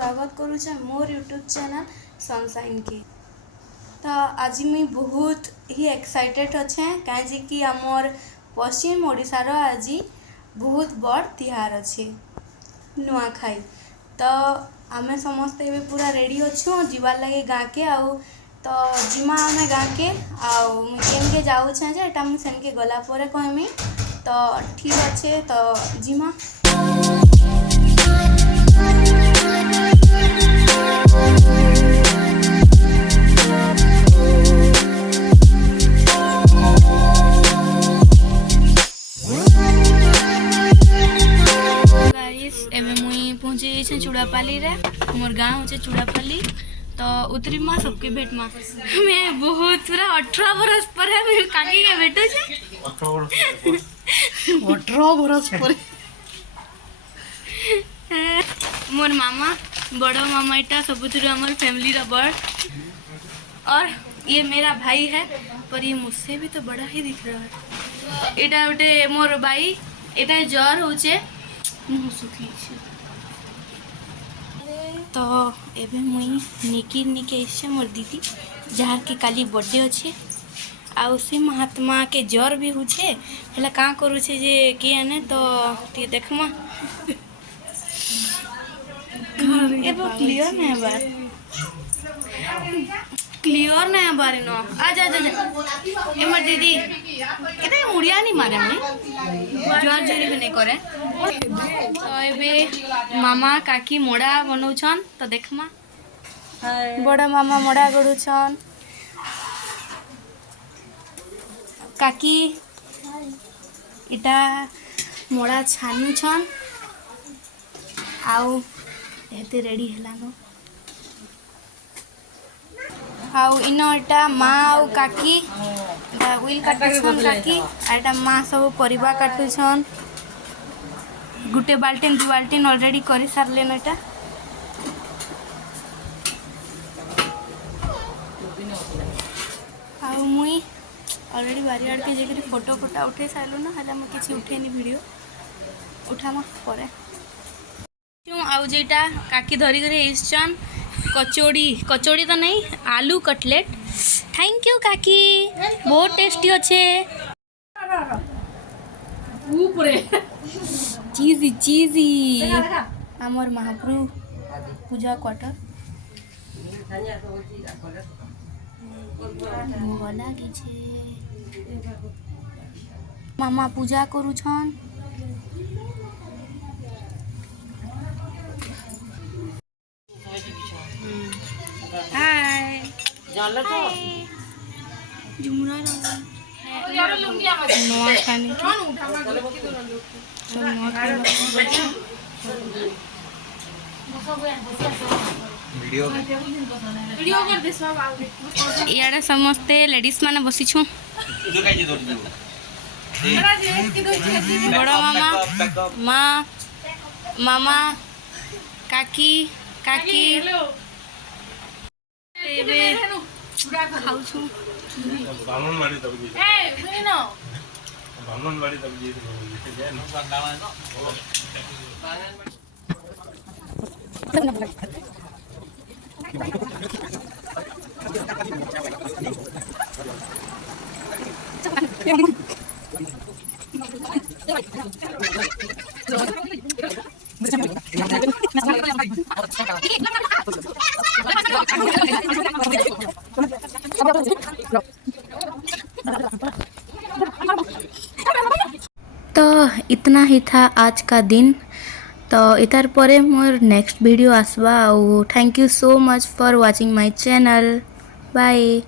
स्वागत करुचे मोर YouTube channel sunshine के। तो आज मुई बहुत ही एक्साइटेड अच्छे कहीं कि आमर पश्चिम ओडिशार आज बहुत बड़ तिहार अच्छे नुआखाई। तो आमे समस्ते एबे पूरा रेडी अच्छु जीवार लगे गाँ के आउ तो जिमा आमे गाँ के आउ केन के जाऊे जे एटा मुझे सेन के गला पर कहमी। तो ठीक अच्छे तो जिमा पहुँचे चूड़ापाली रे मोर गाँव हो चूड़ापाली। तो उतरी माँ सबके भेट माँ मैं बहुत पूरा 18 बरस पर है मैं काकी के भेटो छे 18 बरस पर मोर मामा बड़ा मामा इटा सब हमारे फैमिली रा बड़। और ये मेरा भाई है पर ये मुझसे भी तो बड़ा ही दिख रहा है। इटा गोटे मोर भाई इटा ज्वर होचे मुँह सुखी तो एबे मुई निकी निके इसे मोर दीदी जार के काली बर्थडे अच्छे आउ से महात्मा के ज्वर भी होचे हेला का करूचे जे किए ने तो टी देखमा एबो क्लियर नहीं बार क्लियर नहीं बारी नो आजा आजा एमर दीदी इते मुड़िया नहीं मारे मैं ज्वर जोरी भी नहीं करे। तो एबे मामा काकी मोड़ा बनौछन तो देखमा बड़ा मामा मोड़ा गड़ुछन काकी इटा मोड़ा छानुछन आउ एते रेडी हेलानो आउ इनो एटा माँ आउ काकी उइल काटुछन काकी एटा माँ सब परिबा काटुछन गुटे बाल्टीन दु बाल्टीन ऑलरेडी कर सारे एटा आउ मुई ऑलरेडी बारियाड़ के जगह फोटो फोटा उठे सारू ना हेला मैं किसी उठेनी वीडियो उठामा परे आउ जेटा काकी धरी करे इसन कचौड़ी कचौड़ी तो नहीं आलू कटलेट थैंक यू काकी बहुत टेस्टी अच्छे चीजी चीजी आमर महाप्रभु पूजा क्वार्टर भोग लागे मामा पूजा करुछन। हाय जानले तो जुमरा नवा खाने सब नवा खाने वीडियो कर दे सब आगे याडे समस्ते लेडीज माने बसी छु बड़ा मामा माँ मामा काकी काकी एबे खाऊ छु बामनवाड़ी तब जी ए सुनी न बामनवाड़ी तब जी जाए न गंगावा तो इतना ही था आज का दिन। तो इतार परे मोर नेक्स्ट वीडियो आसवा। Thank you so much for watching my channel. Bye.